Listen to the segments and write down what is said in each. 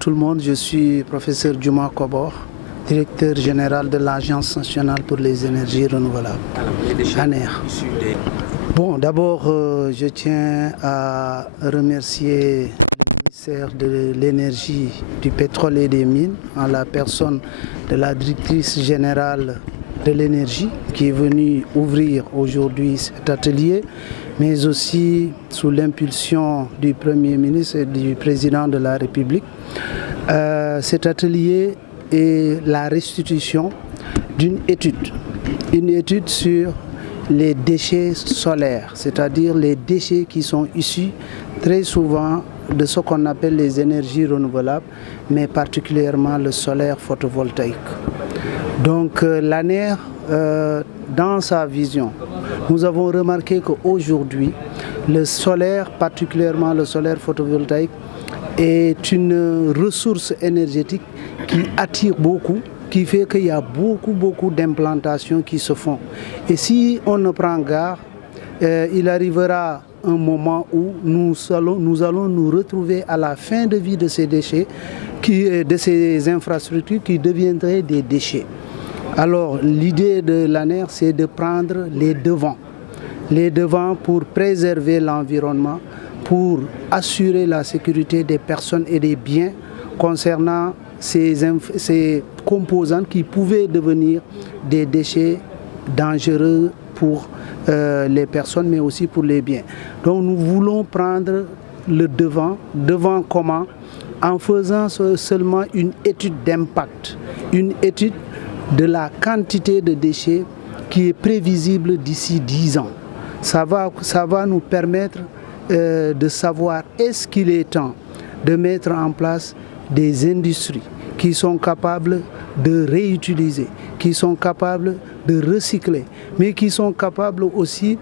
tout le monde, je suis professeur Djouma Kobor, directeur général de l'Agence nationale pour les énergies renouvelables, ANER. Bon, d'abord, je tiens à remercier le ministère de l'énergie, du pétrole et des mines, en la personne de la directrice générale de l'énergie qui est venue ouvrir aujourd'hui cet atelier, mais aussi sous l'impulsion du Premier ministre et du Président de la République. Cet atelier est la restitution d'une étude sur les déchets solaires, c'est-à-dire les déchets qui sont issus très souvent de ce qu'on appelle les énergies renouvelables, mais particulièrement le solaire photovoltaïque. Donc l'ANER, dans sa vision, nous avons remarqué qu'aujourd'hui, le solaire, particulièrement le solaire photovoltaïque, est une ressource énergétique qui attire beaucoup, qui fait qu'il y a beaucoup d'implantations qui se font. Et si on ne prend garde, il arrivera un moment où nous allons nous retrouver à la fin de vie de ces déchets, de ces infrastructures qui deviendraient des déchets. Alors l'idée de l'ANER, c'est de prendre les devants pour préserver l'environnement, pour assurer la sécurité des personnes et des biens concernant ces composantes qui pouvaient devenir des déchets dangereux pour les personnes, mais aussi pour les biens. Donc nous voulons prendre le devant comment? En faisant seulement une étude d'impact, une étude de la quantité de déchets qui est prévisible d'ici 10 ans. Ça va nous permettre de savoir est-ce qu'il est temps de mettre en place des industries qui sont capables de réutiliser, qui sont capables de recycler, mais qui sont capables aussi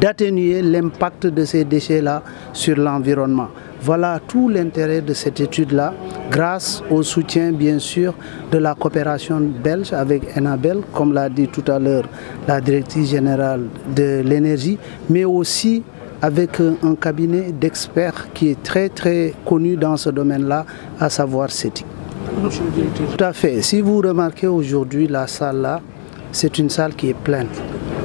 d'atténuer l'impact de ces déchets-là sur l'environnement. Voilà tout l'intérêt de cette étude-là, grâce au soutien bien sûr de la coopération belge avec Enabel, comme l'a dit tout à l'heure la directrice générale de l'énergie, mais aussi avec un cabinet d'experts qui est très connu dans ce domaine-là, à savoir CETIC. Tout à fait. Si vous remarquez aujourd'hui la salle-là, c'est une salle qui est pleine,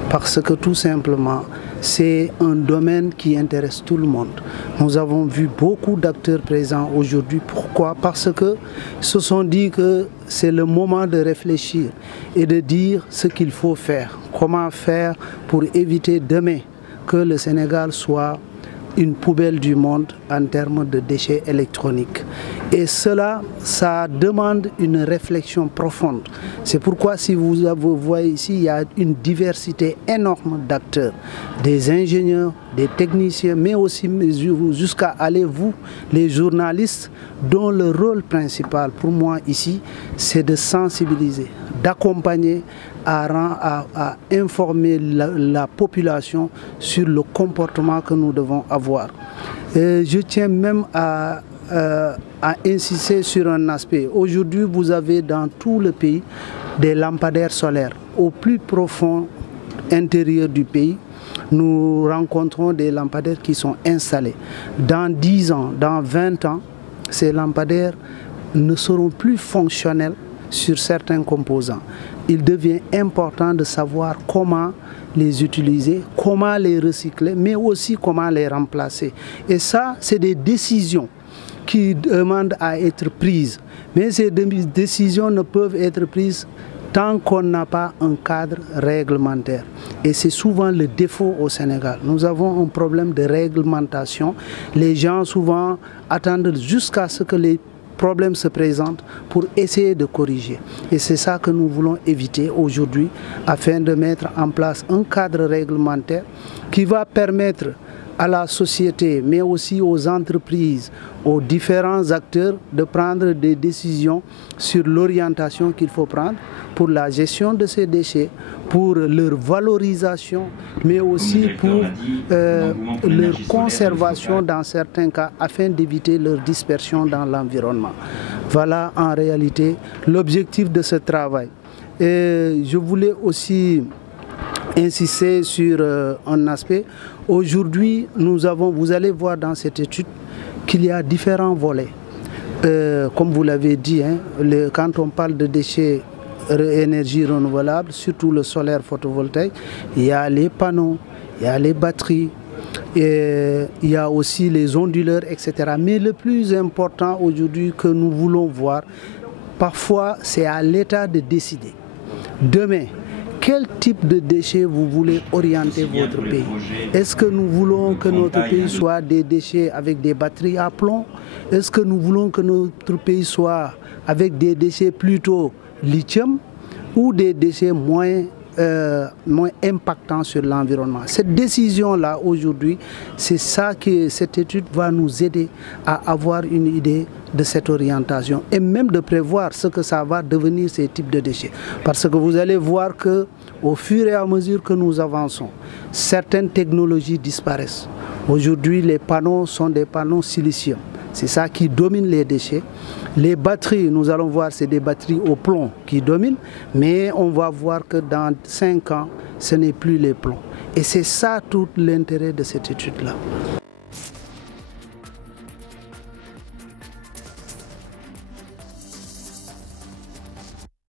parce que tout simplement, c'est un domaine qui intéresse tout le monde. Nous avons vu beaucoup d'acteurs présents aujourd'hui. Pourquoi? Parce qu'ils se sont dit que c'est le moment de réfléchir et de dire ce qu'il faut faire. Comment faire pour éviter demain que le Sénégal soit une poubelle du monde en termes de déchets électroniques. Et cela, ça demande une réflexion profonde. C'est pourquoi si vous voyez ici, il y a une diversité énorme d'acteurs, des ingénieurs, des techniciens, mais aussi jusqu'à aller vous, les journalistes, dont le rôle principal pour moi ici, c'est de sensibiliser, d'accompagner, à informer la population sur le comportement que nous devons avoir. Je tiens même à insister sur un aspect. Aujourd'hui, vous avez dans tout le pays des lampadaires solaires. Au plus profond intérieur du pays, nous rencontrons des lampadaires qui sont installés. Dans 10 ans, dans 20 ans, ces lampadaires ne seront plus fonctionnels sur certains composants. Il devient important de savoir comment les utiliser, comment les recycler, mais aussi comment les remplacer. Et ça, c'est des décisions qui demandent à être prises. Mais ces décisions ne peuvent être prises tant qu'on n'a pas un cadre réglementaire. Et c'est souvent le défaut au Sénégal. Nous avons un problème de réglementation. Les gens souvent attendent jusqu'à ce que les problèmes se présentent pour essayer de corriger. Et c'est ça que nous voulons éviter aujourd'hui afin de mettre en place un cadre réglementaire qui va permettre à la société, mais aussi aux entreprises, aux différents acteurs de prendre des décisions sur l'orientation qu'il faut prendre pour la gestion de ces déchets, pour leur valorisation, mais aussi pour leur conservation dans certains cas, afin d'éviter leur dispersion dans l'environnement. Voilà en réalité l'objectif de ce travail. Et je voulais aussi insister sur un aspect. Aujourd'hui, vous allez voir dans cette étude qu'il y a différents volets. comme vous l'avez dit, hein, quand on parle de déchets énergie renouvelable, surtout le solaire photovoltaïque, il y a les panneaux, il y a les batteries, et il y a aussi les onduleurs, etc. Mais le plus important aujourd'hui que nous voulons voir, parfois c'est à l'État de décider. Demain, quel type de déchets vous voulez orienter votre pays? Est-ce que nous voulons que notre pays soit des déchets avec des batteries à plomb? Est-ce que nous voulons que notre pays soit avec des déchets plutôt lithium ou des déchets moins impactants sur l'environnement? Cette décision-là, aujourd'hui, c'est ça que cette étude va nous aider à avoir une idée de cette orientation et même de prévoir ce que ça va devenir ces types de déchets. Parce que vous allez voir que au fur et à mesure que nous avançons, certaines technologies disparaissent. Aujourd'hui, les panneaux sont des panneaux silicium. C'est ça qui domine les déchets. Les batteries, nous allons voir, c'est des batteries au plomb qui dominent, mais on va voir que dans 5 ans, ce n'est plus les plombs. Et c'est ça tout l'intérêt de cette étude-là.